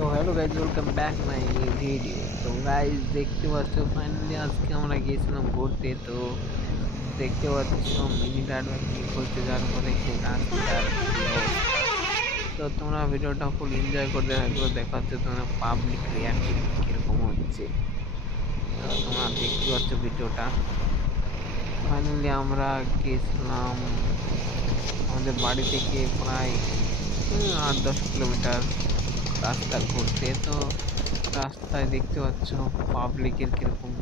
তো hello guys, welcome back my new video. তো guys দেখতে পাচ্ছ, ফাইনালি আজকে আমরা গিয়েছিলাম ঘুরতে। তো দেখতে পাচ্ছ মিনি গার্ডেন ঘুরতে যাওয়ার পরে রাস্তার কি অবস্থা। তো তোমরা ভিডিওটা ফুল এনজয় করতে থাকো, দেখা হচ্ছে তোমরা পাবলিক রিয়াকশন কিরকম হচ্ছে। তো তোমরা দেখতে পাচ্ছ ভিডিওটা। ফাইনালি আমরা গিয়েছিলাম আমাদের বাড়ি থেকে প্রায় 8-10 কিলোমিটার রাস্তা ঘুরতে। তো রাস্তায় দেখতে পাচ্ছ পাবলিকের কিরকম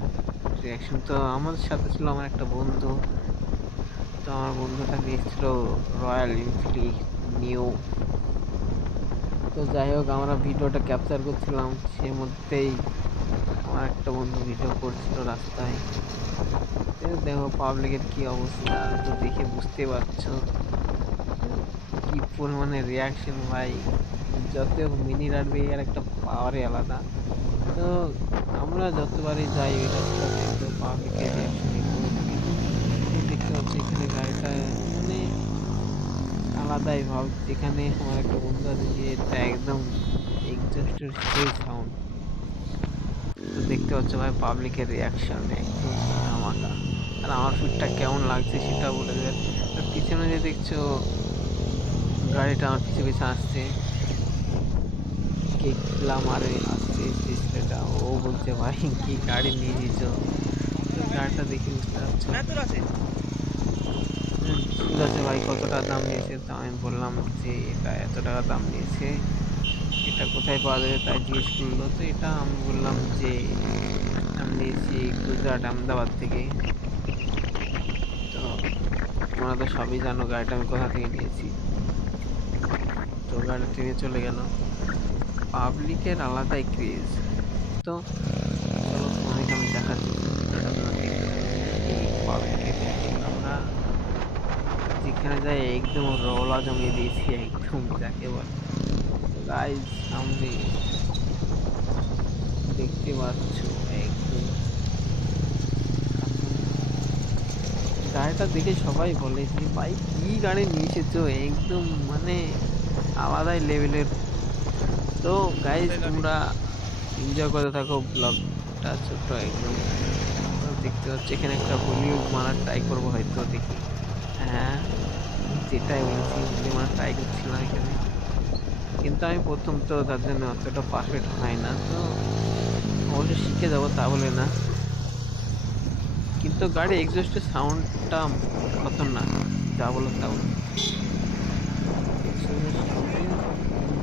রিয়াকশন। তো আমাদের সাথে ছিল আমার একটা বন্ধু। তো আমার বন্ধুটা নিয়েছিল রয়্যাল এনফিল্ড নিউ। তো যাই হোক, আমরা ভিডিওটা ক্যাপচার করছিলাম, সে মধ্যেই আমার একটা বন্ধু ভিডিও করছিল রাস্তায়। দেখো পাবলিকের কি অবস্থা, তো দেখে বুঝতে পারছো কি পরিমাণে রিয়াকশন ভাই। যত মিনি রানওয়ে এর একটা পাওয়ারই আলাদা। তো আমরা যতবারই যাই ওই রাস্তাতে, তো পাবলিকের রিয়াকশনই পুরো দেখি। দেখতে পাচ্ছি এখানে গাড়িটা মানে আলাদাই ভাব। যেখানে আমার একটা বন্ধু আছে যে এটা একদম এক্সজস্টের সেই সাউন্ড। তো দেখতে পাচ্ছ ভাই পাবলিকের রিয়াকশন একদম ধামাকা। আর আমার ফিটটা কেমন লাগছে সেটা বলে দেবেন। আর পিছনে যে দেখছো গাড়িটা আমার পিছু পিছু আসছে, কেকলা মারে আসছে যে ছেলেটা, ও বলছে ভাই কি গাড়ি নিয়ে দিয়েছ। তো গাড়িটা দেখে বুঝতে পারছো ঠিক আছে ভাই, কত টাকা দাম নিয়েছে। তো আমি বললাম যে এটা এত টাকা দাম নিয়েছে, এটা কোথায় পাওয়া যাবে তাই জিজ্ঞেস করলো। তো এটা আমি বললাম যে আমি নিয়েছি গুজরাট আহমেদাবাদ থেকে। তো তোমরা তো সবই জানো গাড়িটা আমি কোথা থেকে নিয়েছি। তো গাড়ি ট্রেনে চলে গেল। পাবলিকের আলাদাই ক্রেজ। তো চলো তোমাকে আমি দেখাচ্ছি ভিডিওটা, তোমরা দেখতে থাকো এই পাবলিকের রিয়াকশন। আমরা যেখানে যাই একদম রওলা জমিয়ে দিয়েছি, একদম যাকে বলে। তো গাইজ সামনে দেখতে পাচ্ছ একদম গাড়িটা দেখে সবাই বলে যে ভাই কি গাড়ি নিয়ে এসেছো, একদম মানে আলাদাই লেভেলের। তো গাইজ তোমরা এনজয় করতে থাকো ব্লগটা ছোট্ট একদম। তো দেখতে পাচ্ছি এখানে একটা হলিউড মারার ট্রাই করবো হয়তো, দেখি। হ্যাঁ, যেটাই বলছি হলি মারার ট্রাই করছিলাম এখানে, কিন্তু আমি প্রথম তো তার জন্য অতটা পারফেক্ট হয় না। তো অবশ্যই শিখে যাবো তা বলে না, কিন্তু গাড়ি এক্সস্টের সাউন্ডটা খতরনাক, যা বলো তা বলো।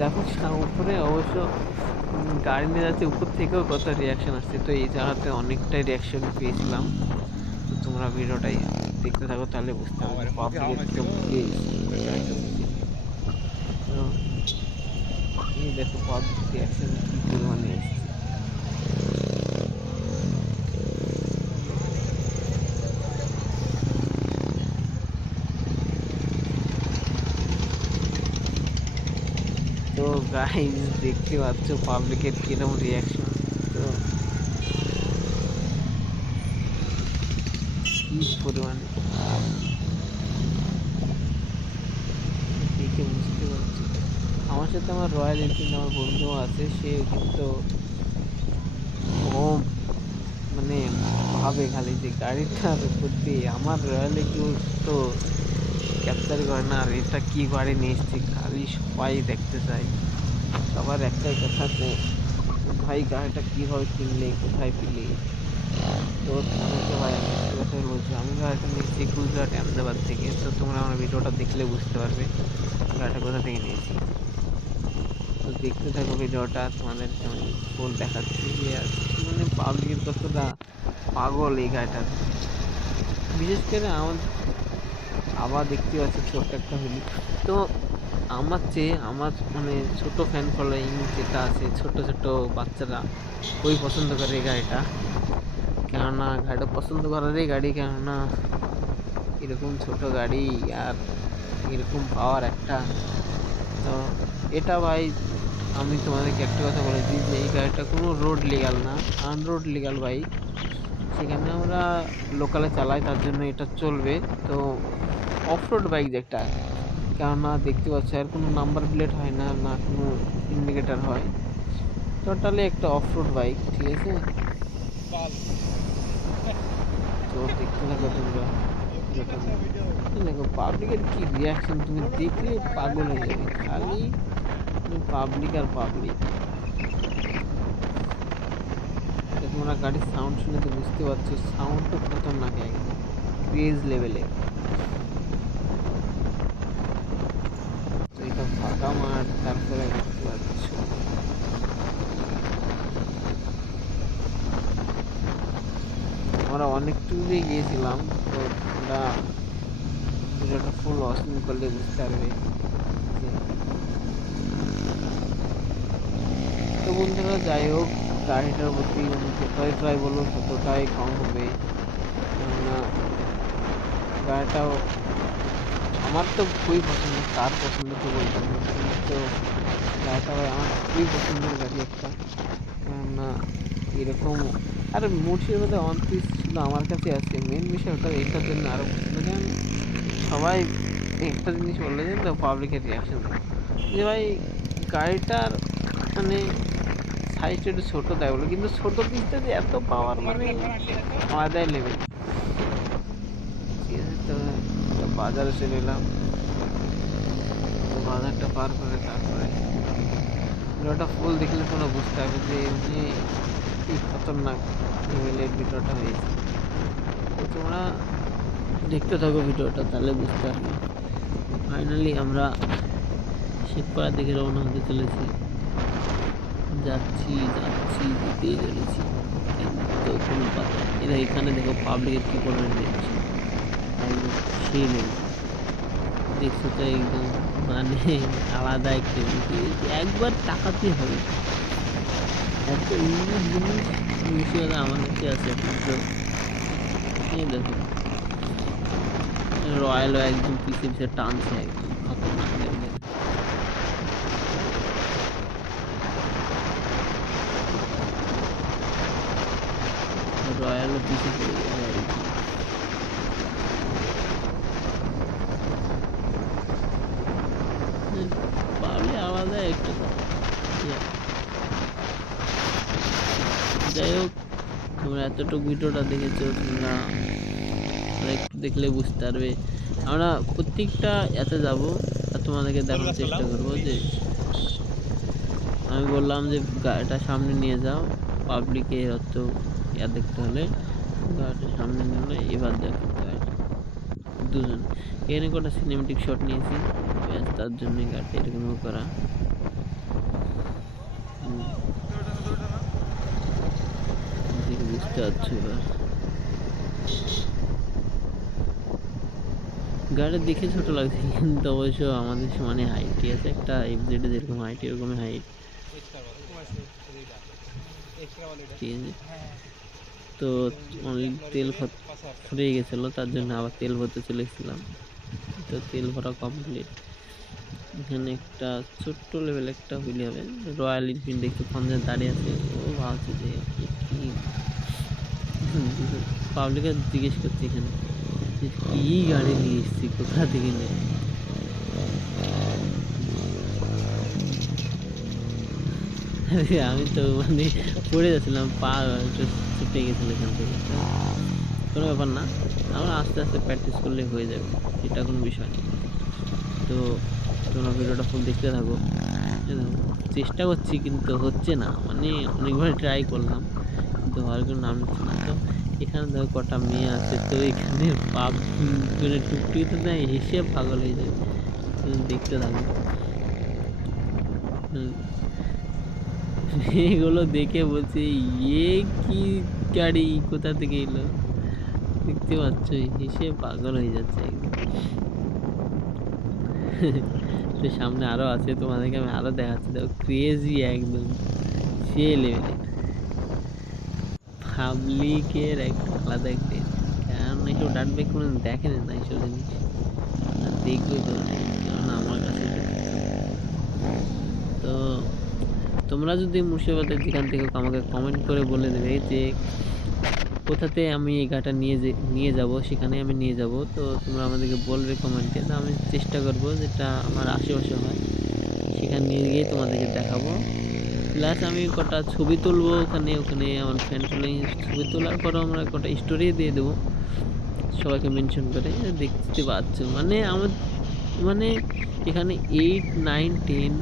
দেখো উপরে অবশ্য গাড়ি নিয়ে যাচ্ছে, উপর থেকেও কত রিয়াকশন আসছে। তো এই জায়গাতে অনেকটাই রিয়াকশন পেয়েছিলাম। তো তোমরা ভিডিওটাই দেখতে থাকো, তাহলে বুঝতে পারবে পাবলিকের কিরকম ক্রেজ গাড়িটা দেখে। তো এই দেখো পাবলিক রিয়াকশন কি পরিমাণে এসছে। তো গাইজ দেখতে পাচ্ছ পাবলিকের কিরকম রিয়াকশন। তো কি পরিমাণে দেখে বুঝতে পারছি। আমার সাথে আমার রয়্যাল এনফিল্ড আমার বন্ধু আছে, সে কিন্তু ও মানে ভাবে খালি যে গাড়িটার উপর দিয়ে আমার রয়্যাল এনফিল্ড তো ক্যাপচার করে না, আর এটা কি গাড়ি নিয়ে এসছি খালি সবাই দেখতে চায়। সবার একটাই কথা যে ভাই গাড়িটা কীভাবে কিনলে, কোথায় পেলে। তো তোমাকে ভাই আমি একটা কথা বলছি, আমি গাড়িটা নিয়েছি গুজরাট আহমেদাবাদ থেকে। তো তোমরা আমার ভিডিওটা দেখলে বুঝতে পারবে গাড়িটা কোথা থেকে নিয়েছি। তো দেখতে থাকো ভিডিওটা, তোমাদেরকে আমি ফুল দেখাচ্ছি যে মানে পাবলিকের কতটা পাগল এই গাড়িটার। বিশেষ করে আমার আবার দেখতে পাচ্ছি ছোট্ট একটা হুইল। তো আমার চেয়ে আমার মানে ছোট ফ্যান ফলোয়িং যেটা আছে, ছোট ছোট বাচ্চারা ওই পছন্দ করে এই গাড়িটা। কেননা গাড়িটা পছন্দ করারই গাড়ি, কেননা এরকম ছোট গাড়ি আর এরকম পাওয়ার একটা। তো এটা ভাই আমি তোমাদেরকে একটা কথা বলেছি যে এই গাড়িটা কোনো রোড লিগাল না, আনরোড লিগাল বাইক। সেখানে আমরা লোকালে চালাই তার জন্য এটা চলবে। তো অফরোড বাইক যেটা, কেননা দেখতে পাচ্ছ আর কোনো নাম্বার প্লেট হয় না, না কোনো ইন্ডিকেটার হয়। টোটালি একটা অফ রোড বাইক, ঠিক আছে। তো দেখতে থাকো তোমরা। দেখো পাবলিকের কি রিয়াকশন, তুমি দেখলে পাগল হয়ে যাবে, খালি পাবলিক আর পাবলিক। তোমরা গাড়ির সাউন্ড শুনে তো বুঝতে পারছো, সাউন্ডটা খতরনাক, একদম ক্রেজ লেভেলে। তো এটা ফাঁকা মাঠ, তারপরে দেখতে পাচ্ছ আমরা অনেক টুরে গিয়েছিলাম। তো তোমরা ভিডিওটা ফুল ওয়াচিং করলে বুঝতে পারবে। তো বন্ধুরা যাই হোক, গাড়িটার প্রতি যতটাই ট্রাই বলো ততটাই কম হবে। কেননা গাড়িটাও আমার তো খুবই পছন্দ, কার পছন্দ তো বলতাম না, কিন্তু গাড়িটা আমার খুবই পছন্দের গাড়ি একটা। কেননা এরকম আর মুর্শিদাবাদে 29 ছিল আমার কাছে আছে, মেন বিষয় ওটা এটার জন্য আরও পছন্দ। কারণ সবাই একটা জিনিস বললে যে পাবলিকের রিয়াকশন, যে ভাই গাড়িটার মানে সাইজটা একটু ছোটো দেয় বলে, কিন্তু ছোটো পিসটা যে এত পাওয়ার মানে আলাদাই লেভেল। ঠিক আছে, তো বাজারে চলে এলাম। তো বাজারটা পার করে তারপরে ভিডিওটা ফুল দেখলে তোমরা বুঝতে পারবে যে এমনি কি খতরনাক লেভেলের ভিডিওটা হয়েছে। তো তোমরা দেখতে থাকো ভিডিওটা, তাহলে বুঝতে পারবে। ফাইনালি আমরা শেখপাড়ার দিকে রওনা হতে চলেছি। যাচ্ছি যেতেই চলেছি, কিন্তু কোনো পাতা। এরা এখানে দেখো পাবলিকের কি পরিমাণ দেখছি, একদম সেই লেভেল দেখছো তো, একদম মানে আলাদা একটা একবার তাকাতে হবে। এত ইউনিক জিনিস মুর্শিদাবাদে আমার কাছে আছে। এই দেখো রয়্যালও একদম পিছিয়ে পিছিয়ে টানছে, একদম খতরনাক লেভেলের। রয়্যালও পিছিয়ে পড়ে গেছে আর কি। পারলে আলাদা একটা যাই হোক, তোমরা এতটুকু ভিডিওটা দেখেছো, তোমরা একটু দেখলে বুঝতে পারবে। আমরা প্রত্যেকটা এতে যাব আর তোমাদেরকে দেখানোর চেষ্টা করবো যে আমি বললাম যে গাড়িটা সামনে নিয়ে যাও, পাবলিকে অত ইয়া দেখতে হলে গাড়িটা সামনে নিয়ে হলে এবার দেখো গাড়িটা দুজন এখানে কটা সিনেমেটিক শট নিয়েছি, তার জন্য গাড়িটা এরকম করা। বুঝতে পারছো এবার গাড়ি দেখে ছোট লাগছে, কিন্তু অবশ্য আমাদের সমানে হাইটই আছে, একটা এফজেডে যেরকম হাইট এরকমই হাইট। ঠিক আছে, তো অনেক তেল ফুরিয়ে গেছিলো, তার জন্য আবার তেল ভরতে চলে এসেছিলাম। তো তেল ভরা কমপ্লিট। এখানে একটা ছোট্ট লেভেল একটা হুইল হবে, রয়্যাল এনফিল্ড দেখতে পঞ্চায়েত দাঁড়িয়ে আছে। ও ভাবছে যে কি পাবলিকে জিজ্ঞেস করছে এখানে কি গাড়ি নিয়ে এসছি, কোথা থেকে নিয়ে। আমি তো মানে পড়ে যাচ্ছিলাম, পা ছুটে গেছিল এখান থেকে। কোনো ব্যাপার না, আমরা আস্তে আস্তে প্র্যাকটিস করলে হয়ে যাবে, এটা কোনো বিষয় নেই। তো তোমরা ভিডিওটা ফুল দেখতে থাকো। চেষ্টা করছি কিন্তু হচ্ছে না, মানে অনেকবার ট্রাই করলাম কিন্তু হওয়ার কোনো নাম নিচ্ছে না। তো এখানে দেখো কটা মেয়ে আছে, তো এখানে পাপ মানে টুকটুকিতে না হেসে পাগল হয়ে যাবে, দেখতে থাকো। এগুলো দেখে বলছি ইয়ে কি গাড়ি, কোথা থেকে এলো, দেখতে পাচ্ছ হেসে পাগল হয়ে যাচ্ছে একদম। তো সামনে আরো আছে, তোমাদেরকে আমি আরো দেখাচ্ছি, দেখো ক্রেজি একদম সে লেভেলের পাবলিকের একটা আলাদা ক্রেজ। কারণ এইসব ডাট বাইক কোনো দেখেন না এইসব জিনিস, দেখবে তো, কারণ আমার কাছে। তো তোমরা যদি মুর্শিদাবাদের যেখান থেকে আমাকে কমেন্ট করে বলে দেবে যে কোথাতে আমি এই গাড়িটা নিয়ে যাব, সেখানে আমি নিয়ে যাব। তো তোমরা আমাদেরকে বলবে কমেন্টে, তো আমি চেষ্টা করব যেটা আমার আশেপাশে হয় সেখানে নিয়ে গিয়ে তোমাদেরকে দেখাবো। প্লাস আমি কটা ছবি তুলবো ওখানে ওখানে আমার ফ্রেন্ড ফলোয়িং ছবি তোলার পর আমরা কটা স্টোরি দিয়ে দেবো সবাইকে মেনশন করে। দেখতে পাচ্ছ মানে আমার মানে এখানে 8, 9, 10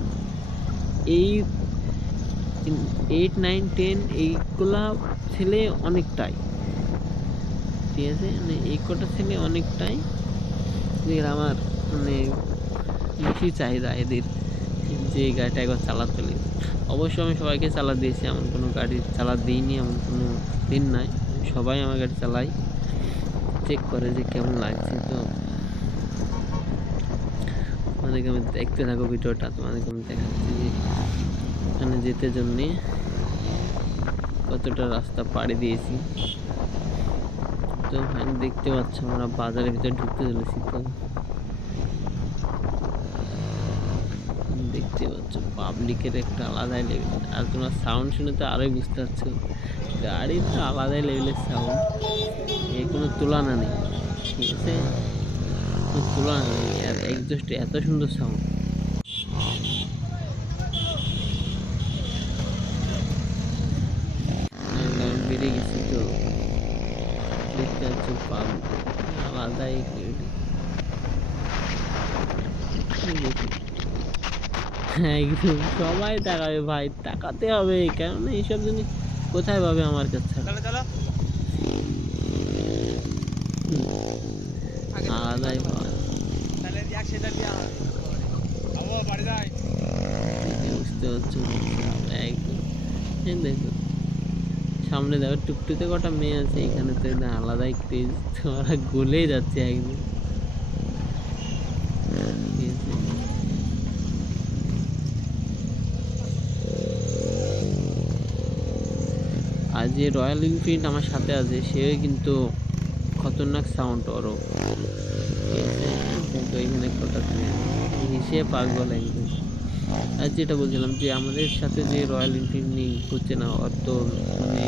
এই 8, 9, 10 এইগুলা ছেলে অনেকটাই, ঠিক আছে, মানে এই কটা ছেলে অনেকটাই যে আমার মানে বেশি চাহিদা এদের, যে এই গাড়িটা একবার চালাতে হলে। অবশ্য আমি সবাইকে চালা দিয়েছি, এমন কোনো গাড়ি চালা দিইনি এমন কোনো দিন নাই, সবাই আমার গাড়ি চালাই, চেক করে যে কেমন লাগছে। তো তোমাদেরকে আমি দেখতে থাকো ভিডিওটা, তোমাদেরকে আমি দেখাচ্ছি যে ওখানে যেতে জন্যে কতটা রাস্তা পাড়ি দিয়েছি। তো দেখতে পাচ্ছ আমরা বাজারের ভিতরে ঢুকতে চলেছি। তো দেখতে পাচ্ছ পাবলিকের একটা আলাদাই লেভেল, আর তোমরা সাউন্ড শুনে তো আরোই বুঝতে পারছো গাড়ির তো আলাদাই লেভেলের সাউন্ড, এর কোনো তুলনা নেই, ঠিক আছে, কোনো তুলনা নেই। আর এক্সজস্টে এত সুন্দর সাউন্ড, আমি বেরিয়ে গেছি। তো দেখতে পাচ্ছ আলাদাই লেভেল। হ্যাঁ একদম সবাই তাকাবে ভাই, তাকাতে হবে, কেননা এইসব জিনিস কোথায় পাবে আমার কাছে, আলাদাই পাওয়া বুঝতে পারছো একদম। দেখো সামনে দেখো টুকটুতে কটা মেয়ে আছে, এখানে তো আলাদাই ক্রেজ, তোমরা গলে যাচ্ছে একদম, ঠিক আছে। আর যে রয়্যাল এনফিল্ড আমার সাথে আছে সে কিন্তু খতরনাক সাউন্ড ওরও, ঠিক আছে, কিন্তু এখানে কটা হিসে পাগল একদম। আর যেটা বলছিলাম যে আমাদের সাথে যে রয়্যাল এনফিল্ড নিয়ে হচ্ছে না, ওর তো মানে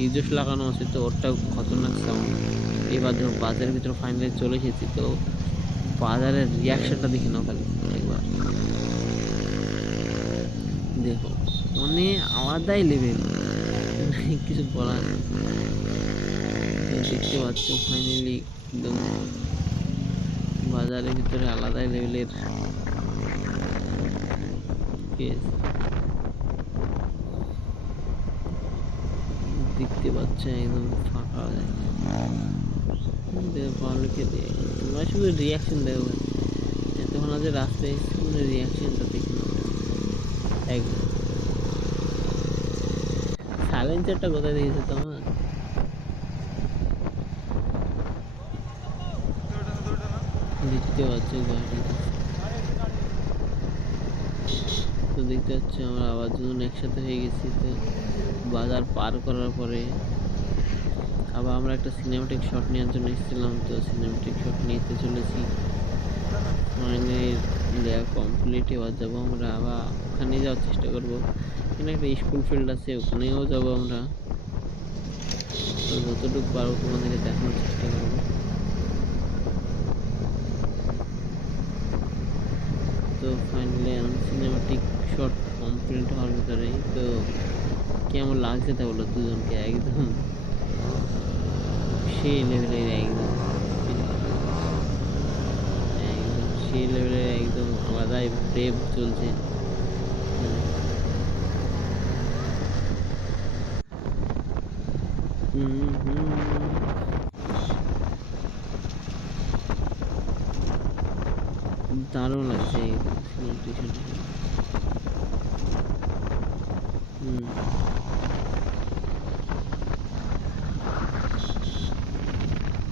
ইউজেস লাগানো আছে, তো ওরটাও খতরনাক সাউন্ড। এবার ধরো বাজারের ভিতরে ফাইনালি চলে এসেছি, তো বাজারের রিয়াকশনটা দেখে নাও খালি একবার, দেখো মানে আলাদাই লেভেল, কিছু বলার নেই। দেখতে পাচ্ছ ফাইনালি একদম বাজারের ভিতরে আলাদাই লেভেলের কেস দেখতে পাচ্ছ, একদম ফাঁকা পাবলিকে। তোমরা শুধু রিয়াকশন দেবো, এতক্ষণ আজ রাস্তায় এসেছি মানে রিয়াকশনটা দেখে নাও একদম। সাইলেন্সারটা কোথায় দেখেছো তোমার? দেখতে পাচ্ছ গাড়িটা, তো দেখতে পাচ্ছি আমরা আবার দুজন একসাথে হয়ে গেছি। তো বাজার পার করার পরে আবার আমরা একটা সিনেমাটিক শট নেওয়ার জন্য এসেছিলাম, তো সিনেমাটিক শট নিতে চলেছি। ফাইনালি দেওয়া কমপ্লিট, এবার যাবো আমরা আবার ওখানে যাওয়ার চেষ্টা করবো, এখানে একটা স্কুল ফিল্ড আছে ওখানেও যাবো আমরা। তো যতটুকু পারবো তোমাদেরকে দেখানোর চেষ্টা করবো। তো ফাইনালি সিনেমাটিক শট কমপ্লিট হওয়ার ভিতরে তো কেমন লাগছে তা বলো দুজনকে, একদম সেই লেভেলের, একদম একদম সেই লেভেলের, একদম আলাদাই ব্রেভ চলছে। দারুণ লাগছে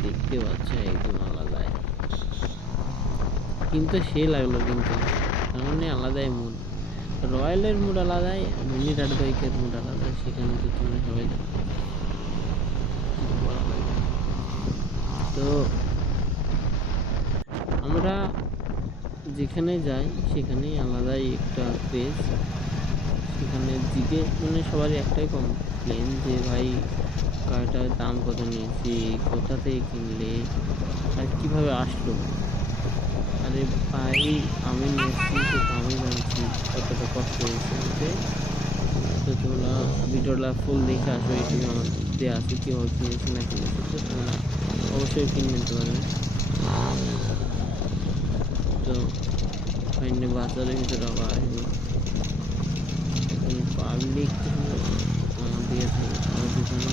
দেখতে পাচ্ছ একদম আলাদাই, কিন্তু সে লাগলো, কিন্তু মানে আলাদাই মুড, রয়্যালের মুড আলাদাই, মিনি রাইড বাইকের মুড আলাদা, সেখানে তো তুমি সবাই জানো। তো আমরা যেখানে যাই সেখানেই আলাদাই একটা ক্রেজ, সেখানে জিজ্ঞেস মানে সবারই একটাই কমপ্লেন যে ভাই গাড়িটার দাম কত নিয়েছি, কোথা থেকে কিনলে, আর কীভাবে আসলো। আরে ভাই আমি নিয়েছি তো আমি জানছি কতটা কষ্ট হয়েছে, যে ভিডিওটা ফুল দেখে আসো, ইউটিউবে আমার দেওয়া আছে কীভাবে কিনেছি না কিনেছি, তো তোমরা অবশ্যই কিনে নিতে পারবে। তো ফাইনালি বাজারের ভিতরে আবার আসবো, এখন পাবলিক দিয়ে থাকে আমার পিছনে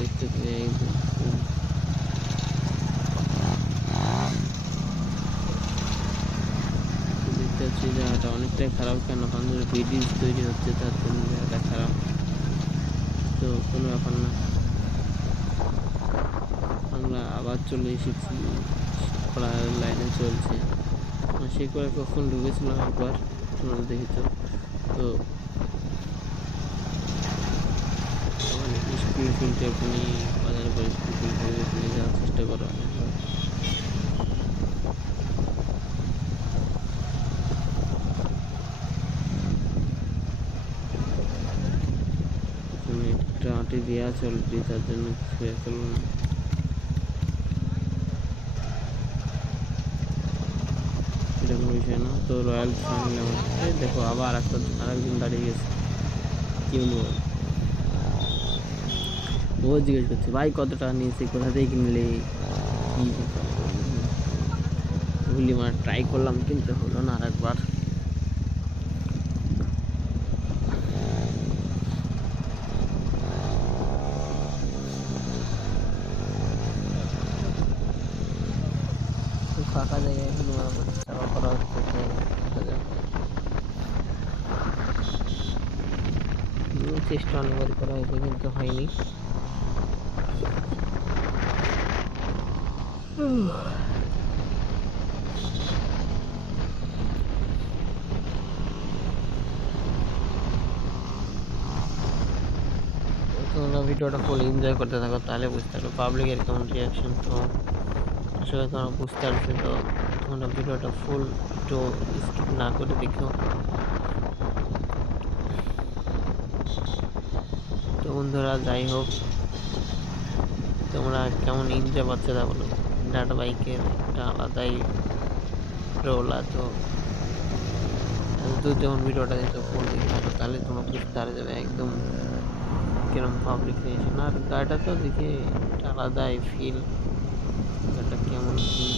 দেখতে পেয়ে দেখতে পাচ্ছি জায়গাটা অনেকটাই খারাপ, কেন পাঞ্জাবে ব্রিজ তৈরি হচ্ছে তার জন্য জায়গাটা খারাপ। তো কোনো ব্যাপার না, আমরা আবার চলে এসেছি, পড়ার লাইনে চলছে। সে করে কখন ঢুকেছিলাম একবার, তোমরা দেখেছো। তো স্কুল ফিল্ডে আপনি বাজারে করে স্কুল ফিল্ডে নিয়ে যাওয়ার চেষ্টা করো। একটা আঁটি দেওয়া চলবে, তার জন্য ছুঁয়ে ফেলবো না। এরকম বিষয় না। তো রয়্যাল ফ্যামিলি আমার দেখো আবার আরেকজন দাঁড়িয়ে গেছে, কি বলবো, ও জিজ্ঞেস করছে ভাই কত টাকা নিয়েছে, কোথা থেকে কিনলে, কি বলি মানে ট্রাই করলাম কিনতে হলো না আরেকবার। ফাঁকা জায়গায় চাপা করা হচ্ছে, চেষ্টা অনেকবার করা হয়েছে কিন্তু হয়নি। তোমরা ভিডিওটা ফুল এনজয় করতে থাকো, তাহলে বুঝতে পারো পাবলিকের কেমন রিয়াকশন। তো আসলে তোমরা বুঝতে পারছো, তো তোমরা ভিডিওটা ফুল একটু স্কিপ না করে দেখো। তো বন্ধুরা যাই হোক, তোমরা কেমন এনজয় পাচ্ছে তা বলো। ডাটা বাইকের একটা আলাদাই রোলা। তো যখন ভিডিওটা দিত ফুল দেখে থাকো, তাহলে তোমরা বুঝতে পারা যাবে একদম কিরম পাবলিক রিয়েকশন। আর গাড়িটা তো দেখে আলাদাই ফিল, গাড়িটা কেমন কি।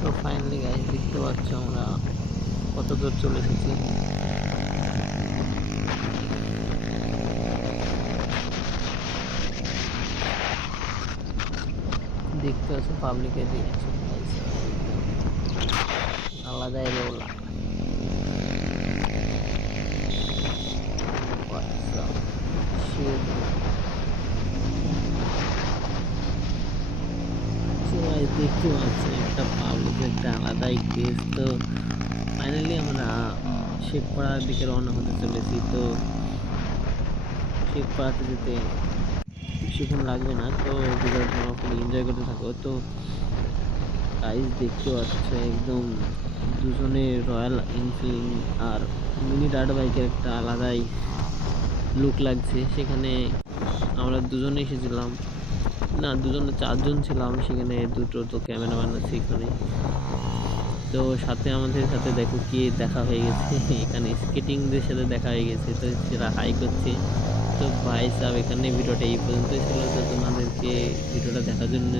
তো ফাইনালি গাইস দেখতে পাচ্ছ আমরা কত দূর চলে এসেছি। দেখতে পাচ্ছ পাবলিকের রিয়াকশন আলাদাই রোল। দেখতে পাচ্ছি একটা পাবলিক একটা আলাদাই কেস। তো ফাইনালি আমরা শেখপাড়ার দিকে রওনা হতে চলেছি। তো শেখপাড়াতে যেতে বেশিক্ষণ লাগবে না, তো ভিডিওটা তোমরা ফুল এনজয় করতে থাকো। তো গাইস দেখতে পাচ্ছ একদম দুজনে রয়্যাল এনফিল্ড আর মিনি ডার্ট বাইকের একটা আলাদাই লুক লাগছে। সেখানে আমরা দুজনে এসেছিলাম, না দুজনে চারজন ছিলাম সেখানে, দুটো তো ক্যামেরাম্যান আছে এখানে। তো সাথে আমাদের সাথে দেখো কি দেখা হয়ে গেছে, এখানে স্কেটিংদের সাথে দেখা হয়ে গেছে। তো সেটা হাই করছে। তো ভাই সাহেব এখানে ভিডিওটা এই পর্যন্তই ছিল। তো তোমাদেরকে ভিডিওটা দেখার জন্য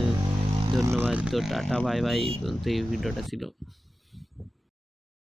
ধন্যবাদ। তো টাটা বাই বাই, এই পর্যন্ত এই ভিডিওটা ছিল।